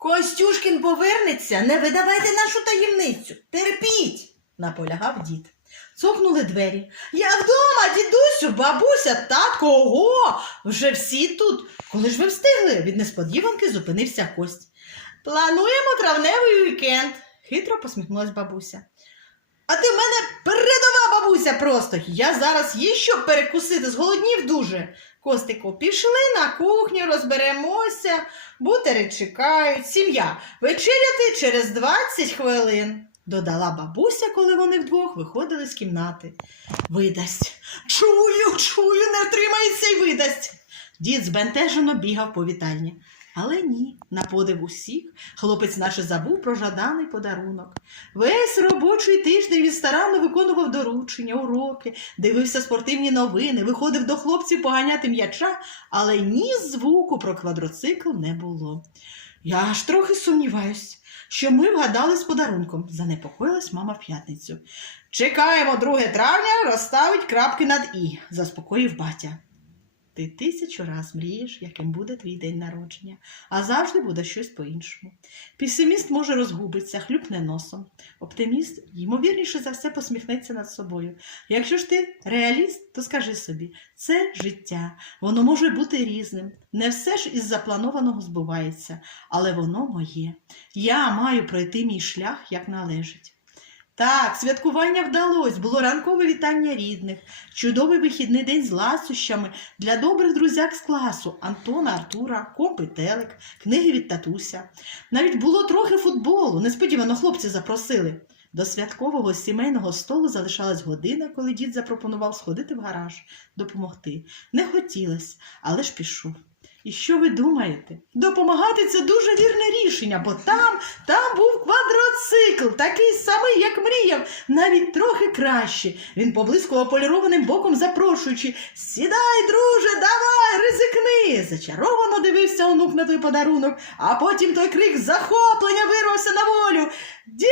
Костюшкін повернеться, не видавайте нашу таємницю. Терпіть, наполягав дід. Цокнули двері. Я вдома, дідусю, бабуся, татко, ого! Вже всі тут. Коли ж ви встигли? Від несподіванки зупинився кость. Плануємо травневий вікенд, хитро посміхнулась бабуся. А ти в мене бабуся просто. Я зараз їй щоб перекусити, зголоднів дуже. Костику, пішли на кухню, розберемося, бутери чекають, сім'я. Вечеряти через 20 хвилин, додала бабуся, коли вони вдвох виходили з кімнати. Видасть. Чую, чую, не втримається й видасть. Дід збентежено бігав по вітальні. Але ні, на подив усіх, хлопець наше забув про жаданий подарунок. Весь робочий тиждень він старанно виконував доручення, уроки, дивився спортивні новини, виходив до хлопців поганяти м'яча, але ні звуку про квадроцикл не було. Я аж трохи сумніваюсь, що ми вгадали з подарунком, занепокоїлась мама в п'ятницю. Чекаємо 2 травня, розставить крапки над І, заспокоїв батя. Ти тисячу раз мрієш, яким буде твій день народження, а завжди буде щось по-іншому. Песиміст може розгубитися, хлюпне носом. Оптиміст, ймовірніше за все, посміхнеться над собою. Якщо ж ти реаліст, то скажи собі, це життя, воно може бути різним. Не все ж із запланованого збувається, але воно моє. Я маю пройти мій шлях як належить. Так, святкування вдалося, було ранкове вітання рідних, чудовий вихідний день з ласощами для добрих друзяк з класу Антона, Артура, компи телек, книги від татуся. Навіть було трохи футболу, несподівано хлопці запросили. До святкового сімейного столу залишалась година, коли дід запропонував сходити в гараж, допомогти. Не хотілося, але ж пішов. І що ви думаєте? Допомагати це дуже вірне рішення, бо там, там був квадроцикл, такий самий, як мріяв, навіть трохи краще. Він поблискував полірованим боком, запрошуючи Сідай, друже, давай, ризикни. Зачаровано дивився онук на той подарунок, а потім той крик захоплення вирвався на волю. Дід!